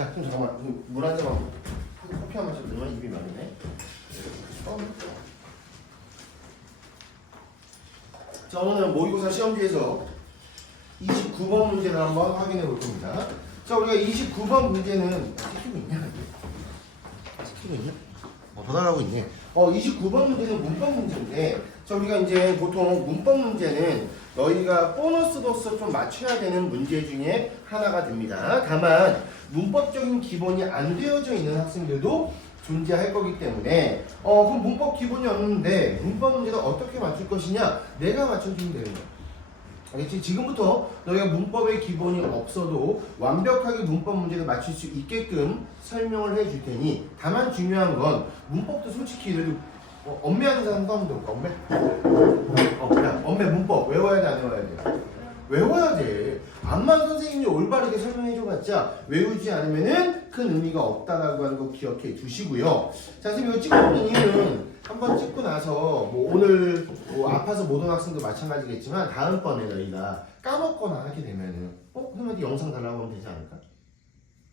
자, 그럼 잠깐만. 물 한 잔만 커피 한 마셔. 너무 입이 마르네. 자, 오늘은 모의고사 시험지에서 29번 문제를 한번 확인해 볼 겁니다. 자, 우리가 29번 문제는 찍히고 있냐? 찍히고 있냐? 돌아가고 있네. 29번 문제는 문법 문제인데, 자, 우리가 이제 보통 문법 문제는 너희가 보너스로서 좀 맞춰야 되는 문제 중에 하나가 됩니다. 다만 문법적인 기본이 안 되어져 있는 학생들도 존재할 거기 때문에 그럼 문법 기본이 없는데 문법 문제를 어떻게 맞출 것이냐? 내가 맞춰주면 되는 거야. 알겠지? 지금부터 너희가 문법의 기본이 없어도 완벽하게 문법 문제를 맞출 수 있게끔 설명을 해줄 테니, 다만 중요한 건 문법도 솔직히 예를 들어 엄매하는 사람도 하면 될까? 엄매? 야, 엄매 문법 외워야 돼, 안 외워야 돼? 외워야 돼. 암만 선생님이 올바르게 설명해줘봤자 외우지 않으면은 큰 의미가 없다라고 하는 거 기억해 두시고요. 자, 선생님 이거 찍어보는 이유는 한번 찍고 나서 뭐 오늘 아파서 못 온 학생도 마찬가지겠지만 다음번에 너희가 까먹거나 하게 되면은 선생님한테 영상 달라고 하면 되지 않을까?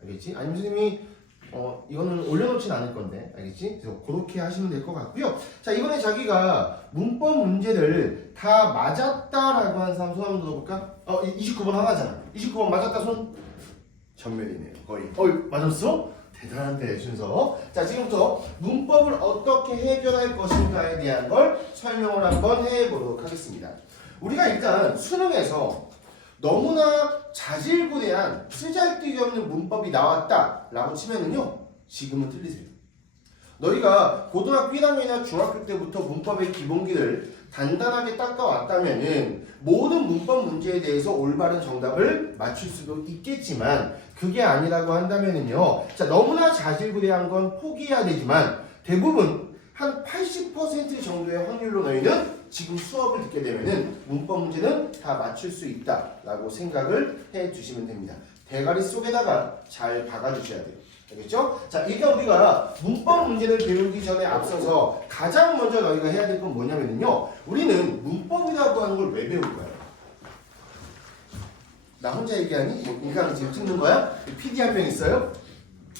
알겠지? 아니면 선생님이 이거는 올려놓진 않을 건데, 알겠지? 그래서 그렇게 하시면 될 것 같고요. 자, 이번에 자기가 문법 문제를 다 맞았다라고 하는 사람 손 한번 들어볼까? 29번 하나잖아. 29번 맞았다 손? 전멸이네요. 거의. 맞았어? 대단한데, 순서. 자, 지금부터 문법을 어떻게 해결할 것인가에 대한 걸 설명을 한번 해보도록 하겠습니다. 우리가 일단 수능에서 너무나 자질구레한 쓰잘데기 없는 문법이 나왔다라고 치면은요, 지금은 틀리세요. 너희가 고등학교 1학년이나 중학교 때부터 문법의 기본기를 단단하게 닦아왔다면은 모든 문법 문제에 대해서 올바른 정답을 맞출 수도 있겠지만, 그게 아니라고 한다면은요, 자, 너무나 자질구레한 건 포기해야 되지만 대부분 한 80% 정도의 확률로 너희는 지금 수업을 듣게 되면은 문법 문제는 다 맞출 수 있다라고 생각을 해 주시면 됩니다. 대가리 속에다가 잘 박아 주셔야 돼요. 알겠죠? 자, 일단 우리가 문법 문제를 배우기 전에 앞서서 가장 먼저 너희가 해야 될 건 뭐냐면요, 우리는 문법이라고 하는 걸 왜 배울까요? 나 혼자 얘기하니? 인강 지금 찍는 거야? PD 한 명 있어요?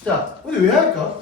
자, 우리 왜 할까?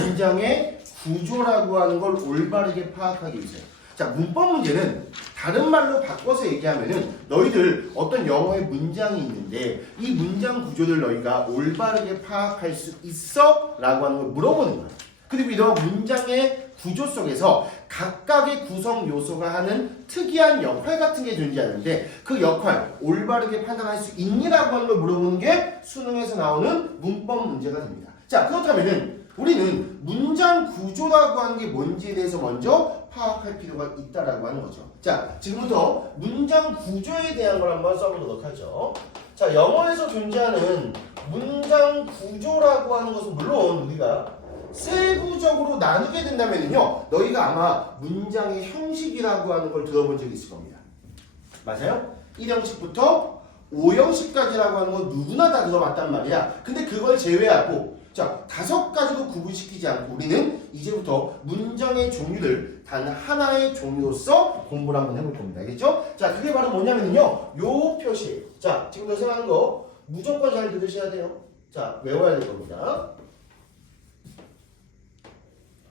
문장의 구조라고 하는 걸 올바르게 파악하기 위해서. 자, 문법 문제는 다른 말로 바꿔서 얘기하면은 너희들 어떤 영어의 문장이 있는데 이 문장 구조를 너희가 올바르게 파악할 수 있어? 라고 하는 걸 물어보는 거야. 그리고 이런 문장의 구조 속에서 각각의 구성 요소가 하는 특이한 역할 같은 게 존재하는데 그 역할 올바르게 판단할 수 있니라고 하는 걸 물어보는 게 수능에서 나오는 문법 문제가 됩니다. 자, 그렇다면은 우리는 문장 구조라고 하는 게 뭔지에 대해서 먼저 파악할 필요가 있다라고 하는 거죠. 자, 지금부터 문장 구조에 대한 걸 한번 써보도록 하죠. 자, 영어에서 존재하는 문장 구조라고 하는 것은 물론 우리가 세부적으로 나누게 된다면요, 너희가 아마 문장의 형식이라고 하는 걸 들어본 적이 있을 겁니다. 맞아요? 1형식부터 5형식까지라고 하는 건 누구나 다 들어봤단 말이야. 근데 그걸 제외하고 자, 5가지로 구분시키지 않고 우리는 이제부터 문장의 종류를 단 하나의 종류로서 공부를 한번 해볼 겁니다. 알겠죠? 자, 그게 바로 뭐냐면요, 요 표시예요. 자, 지금 선생님 하는 거 무조건 잘 들으셔야 돼요. 자, 외워야 될 겁니다.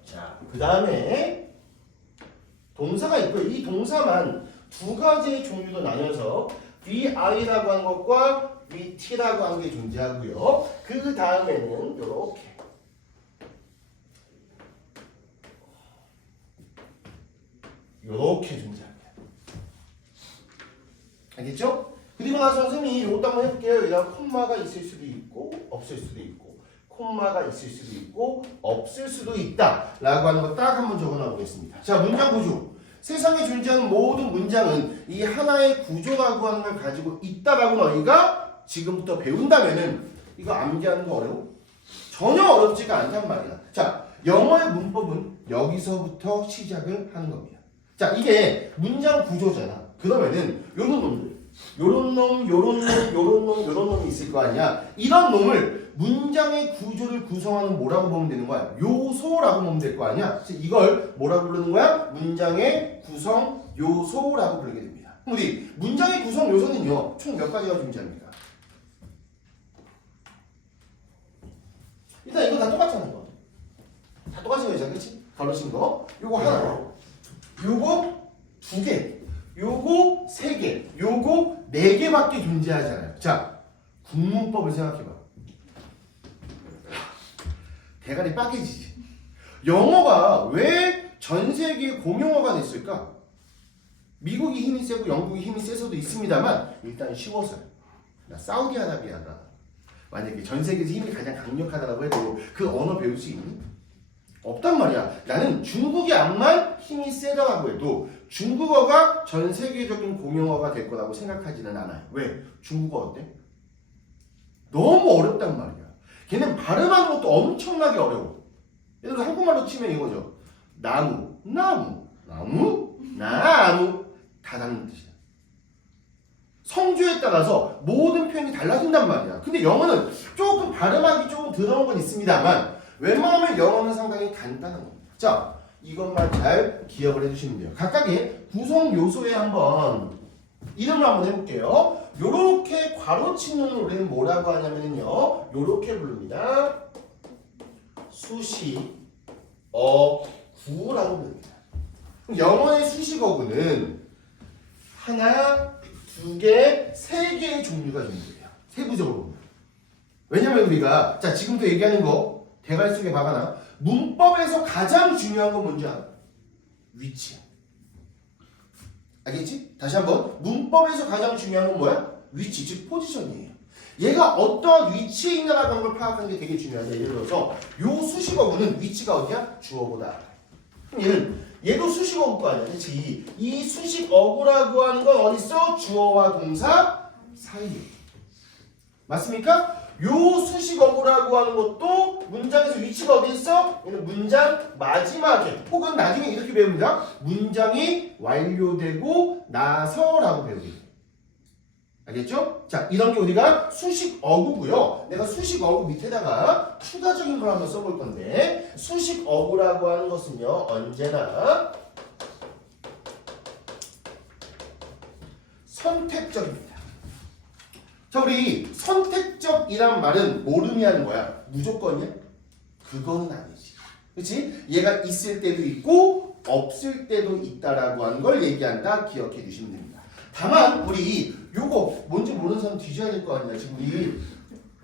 자, 그 다음에 동사가 있고요. 이 동사만 2가지의 종류로 나뉘어서 VI라고 하는 것과 VT라고 하는 게 존재하고요. 그 다음에는 요렇게 존재합니다. 알겠죠? 그리고 나서 선생님이 이것도 한번 해볼게요. 이런 콤마가 있을 수도 있고 없을 수도 있고, 콤마가 있을 수도 있고 없을 수도 있다 라고 하는 거 딱 한번 적어놔 보겠습니다. 자, 문장 구조. 세상에 존재하는 모든 문장은 이 하나의 구조라고 하는 걸 가지고 있다라고 너희가 지금부터 배운다면은 이거 암기하는 거 어려워? 전혀 어렵지가 않단 말이야. 자, 영어의 문법은 여기서부터 시작을 하는 겁니다. 자, 이게 문장 구조잖아. 그러면은 요런 놈들, 요런 놈, 요런 놈, 요런 놈, 요런 놈이 있을 거 아니야. 이런 놈을 문장의 구조를 구성하는 뭐라고 보면 되는 거야? 요소라고 보면 될 거 아니야? 이걸 뭐라고 부르는 거야? 문장의 구성 요소라고 부르게 됩니다. 우리 문장의 구성 요소는요, 총 몇 가지가 존재합니까? 가로친 거. 요거 하나. 요거 2개. 요거 3개. 요거 4개밖에 존재하잖아요. 자, 국문법을 생각해봐. 대가리 빠개지지. 영어가 왜 전 세계 공용어가 됐을까? 미국이 힘이 세고 영국이 힘이 세서도 있습니다만 일단 쉬워서요. 나 사우디아라비아가 만약에 전 세계에서 힘이 가장 강력하다고 해도 그 언어 배울 수 있니? 없단 말이야. 나는 중국이 암만 힘이 세다고 해도 중국어가 전 세계적인 공용어가 될 거라고 생각하지는 않아요. 왜? 중국어 어때? 너무 어렵단 말이야. 걔는 발음하는 것도 엄청나게 어려워. 예를 들어 한국말로 치면 이거죠. 나무, 나무, 나무, 나무 다 다른 뜻이야. 성조에 따라서 모든 표현이 달라진단 말이야. 근데 영어는 조금 발음하기 조금 더러운 건 있습니다만 웬만하면 영어는 상당히 간단한 겁니다. 자, 이것만 잘 기억을 해주시면 돼요. 각각의 구성 요소에 한번 이름을 한번 해볼게요. 요렇게 괄호치는 우리는 뭐라고 하냐면요. 요렇게 부릅니다. 수식, 어구라고 부릅니다. 영어의 수식어구는 하나, 2개, 3개의 종류가 존재해요. 세부적으로. 왜냐면 우리가 자 지금부터 얘기하는 거 대가리 속에 박아놔. 문법에서 가장 중요한 건 뭔지 알아? 위치야. 알겠지? 다시 한번. 문법에서 가장 중요한 건 뭐야? 위치, 즉 포지션이에요. 얘가 어떤 위치에 있나라는 걸 파악하는 게 되게 중요하죠. 예를 들어서 요 수식어구는 위치가 어디야? 주어보다. 얘도 수식어구가 아니야. 그렇지? 이 수식어구라고 하는 건 어디 있어? 주어와 동사 사이에. 맞습니까? 요 수식어구라고 하는 것도 문장에서 위치가 어디 있어? 얘는 문장 마지막에 혹은 나중에 이렇게 배웁니다. 문장이 완료되고 나서라고 배웁니다. 알겠죠? 자, 이런 게 우리가 수식어구고요. 내가 수식어구 밑에다가 추가적인 걸 한번 써볼 건데 수식어구라고 하는 것은요. 언제나 선택적입니다. 자, 우리 선택적이란 말은 뭘 의미하는 거야? 무조건이야? 그거는 아니지. 그렇지? 얘가 있을 때도 있고 없을 때도 있다라고 하는 걸 얘기한다. 기억해 주시면 됩니다. 다만 우리 요거 뭔지 모르는 사람 뒤져야 될 거 아니야. 지금 우리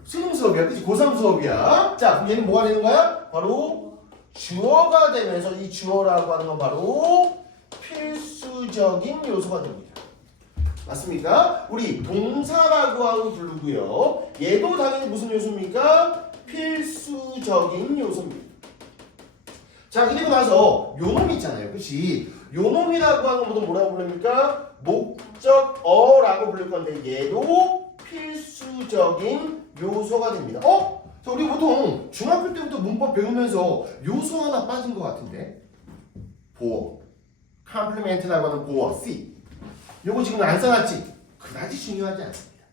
수능 수업이야. 그치? 고3 수업이야. 자, 그럼 얘는 뭐가 되는 거야? 바로 주어가 되면서 이 주어라고 하는 건 바로 필수적인 요소가 됩니다. 맞습니까? 우리 동사라고 하고 부르고요. 얘도 당연히 무슨 요소입니까? 필수적인 요소입니다. 자, 그리고 나서 요놈 있잖아요. 그치? 요놈이라고 하는 것도 뭐라고 부릅니까? 목적어라고 부를 건데 얘도 필수적인 요소가 됩니다. 자, 우리 보통 중학교 때부터 문법 배우면서 요소 하나 빠진 것 같은데 보어, 컴플리멘트라고 하는 보어, C 요거 지금 안 써놨지? 그다지 중요하지 않습니다.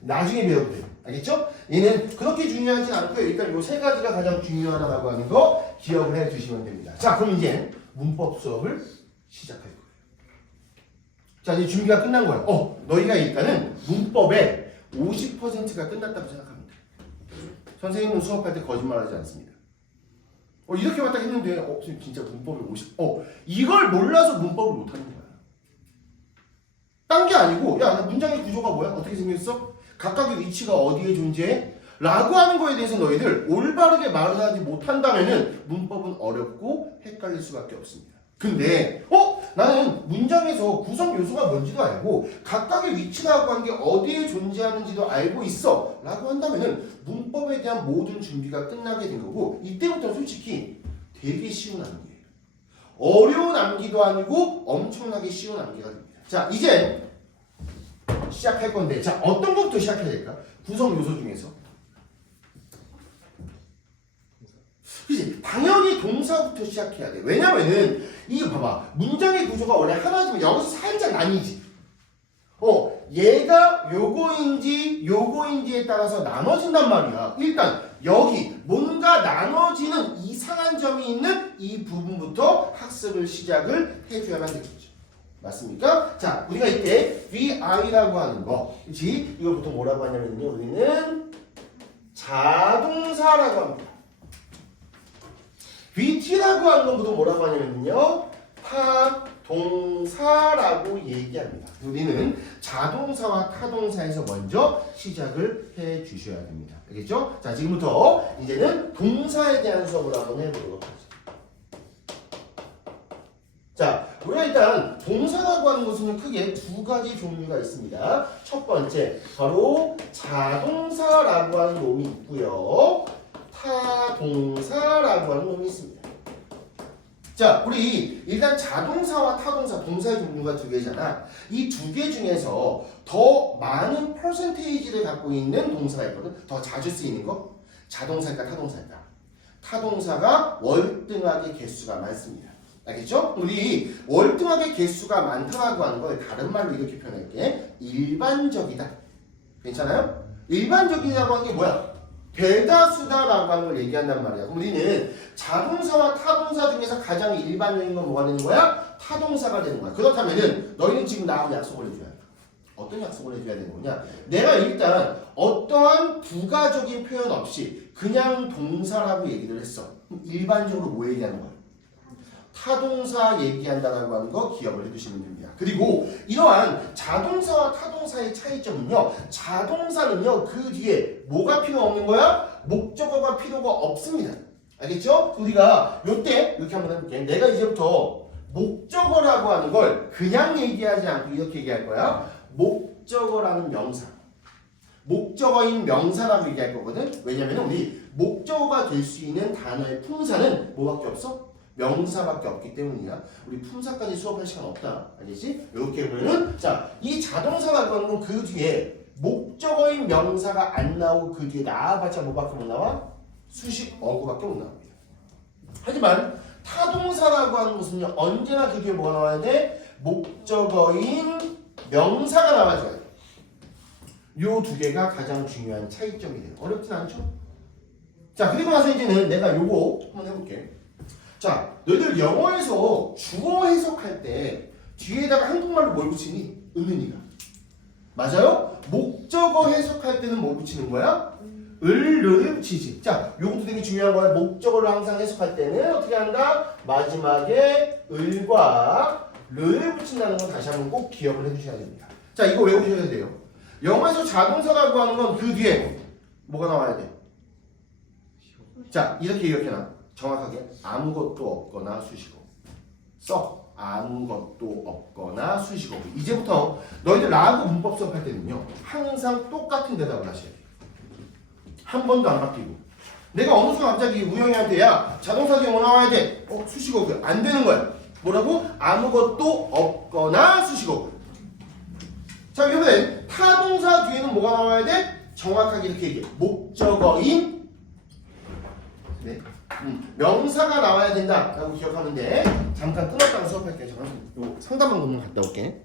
나중에 배워도 돼요. 알겠죠? 얘는 그렇게 중요하지 않고요. 일단 요 3가지가 가장 중요하다고 하는 거 기억을 해 주시면 됩니다. 자, 그럼 이제 문법 수업을 시작할 거예요. 자, 이제 준비가 끝난 거야. 너희가 일단은 문법의 50%가 끝났다고 생각합니다. 선생님은 수업할 때 거짓말하지 않습니다. 이렇게 왔다 했는데 선생님 진짜 문법을 50. 이걸 몰라서 문법을 못하는 거야. 딴 게 아니고 야, 문장의 구조가 뭐야? 어떻게 생겼어? 각각의 위치가 어디에 존재해? 라고 하는 거에 대해서 너희들 올바르게 말을 하지 못한다면은 문법은 어렵고 헷갈릴 수밖에 없습니다. 근데 나는 문장에서 구성 요소가 뭔지도 알고 각각의 위치라고 하는 게 어디에 존재하는지도 알고 있어 라고 한다면은 문법에 대한 모든 준비가 끝나게 된 거고 이때부터 솔직히 되게 쉬운 암기예요. 어려운 암기도 아니고 엄청나게 쉬운 암기가 됩니다. 자, 이제 시작할 건데 자, 어떤 것부터 시작해야 될까? 구성 요소 중에서 그치? 당연히 동사부터 시작해야 돼. 왜냐면은 이거 봐봐. 문장의 구조가 원래 하나지만 여기서 살짝 나뉘지. 얘가 요거인지에 따라서 나눠진단 말이야. 일단 여기 뭔가 나눠지는 이상한 점이 있는 이 부분부터 학습을 시작을 해줘야만 되겠죠. 맞습니까? 자, 우리가 이때 VI라고 하는 거, 그렇지? 이걸 보통 뭐라고 하냐면요, 우리는 자동사라고 합니다. VT라고 하는 건 모두 뭐라고 하냐면요. 타동사라고 얘기합니다. 우리는 자동사와 타동사에서 먼저 시작을 해 주셔야 됩니다. 알겠죠? 자, 지금부터 이제는 동사에 대한 수업을 한번 해보도록 하죠. 자, 우리가 일단 동사라고 하는 것은 크게 두 가지 종류가 있습니다. 첫 번째, 바로 자동사라고 하는 놈이 있고요. 타동사라고 하는 놈이 있습니다. 자, 우리 일단 자동사와 타동사, 동사의 종류가 두 개잖아. 이 두 개 중에서 더 많은 퍼센테이지를 갖고 있는 동사가 있거든. 더 자주 쓰이는 거. 자동사일까 타동사일까? 타동사가 월등하게 개수가 많습니다. 알겠죠? 우리 월등하게 개수가 많다라고 하는 걸 다른 말로 이렇게 표현할게. 일반적이다. 괜찮아요? 일반적이라고 하는 게 뭐야? 대다수다라고 하는 걸 얘기한단 말이야. 우리는 자동사와 타동사 중에서 가장 일반적인 건 뭐가 되는 거야? 타동사가 되는 거야. 그렇다면은 너희는 지금 나하고 약속을 해줘야 돼. 어떤 약속을 해줘야 되는 거냐? 내가 일단 어떠한 부가적인 표현 없이 그냥 동사라고 얘기를 했어. 일반적으로 뭐 얘기하는 거야? 타동사 얘기한다라고 하는 거 기억을 해두시면 됩니다. 그리고 이러한 자동사와 타동사의 차이점은요. 자동사는요. 그 뒤에 뭐가 필요 없는 거야? 목적어가 필요가 없습니다. 알겠죠? 우리가 요때 이렇게 한번 해볼게. 내가 이제부터 목적어라고 하는 걸 그냥 얘기하지 않고 이렇게 얘기할 거야. 목적어라는 명사. 목적어인 명사라고 얘기할 거거든. 왜냐면 우리 목적어가 될 수 있는 단어의 품사는 뭐밖에 없어? 명사밖에 없기 때문이야. 우리 품사까지 수업할 시간 없다. 알겠지? 이렇게 보면은 자, 이 자동사라고 하는 건 그 뒤에 목적어인 명사가 안 나오고 그 뒤에 나와봤자 뭐밖에 못 나와? 수식 어구밖에 못 나옵니다. 하지만 타동사라고 하는 것은요. 언제나 그 뒤에 뭐가 나와야 돼? 목적어인 명사가 나와줘야 돼. 요 두 개가 가장 중요한 차이점이 돼요. 어렵진 않죠? 자, 그리고 나서 이제는 내가 요거 한번 해볼게. 자, 너희들 영어에서 주어 해석할 때 뒤에다가 한국말로 뭘 붙이니? 은은이가. 맞아요? 목적어 해석할 때는 뭘 붙이는 거야? 을을 붙이지. 자, 요것도 되게 중요한 거야. 목적어를 항상 해석할 때는 어떻게 한다? 마지막에 을과 를 붙인다는 건 다시 한번 꼭 기억을 해주셔야 됩니다. 자, 이거 외우셔야 돼요. 영어에서 자동사라고 하는 건 그 뒤에 뭐가 나와야 돼? 자, 이렇게 기억해놔. 정확하게 아무것도 없거나 수식어. 써. 아무것도 없거나 수식어. 이제부터 너희들 라고 문법 수업할 때는요. 항상 똑같은 대답을 하셔야 돼요. 한 번도 안 바뀌고. 내가 어느 순간 갑자기 우영이한테 야 자동사 뒤에 뭐 나와야 돼? 수식어. 안 되는 거야. 뭐라고? 아무것도 없거나 수식어. 자, 그러면 타동사 뒤에는 뭐가 나와야 돼? 정확하게 이렇게 얘기해. 목적어인 네. 명사가 나와야 된다라고 기억하는데 잠깐 끊었다가 수업할게요. 잠깐 요 상담만 좀 갔다 올게.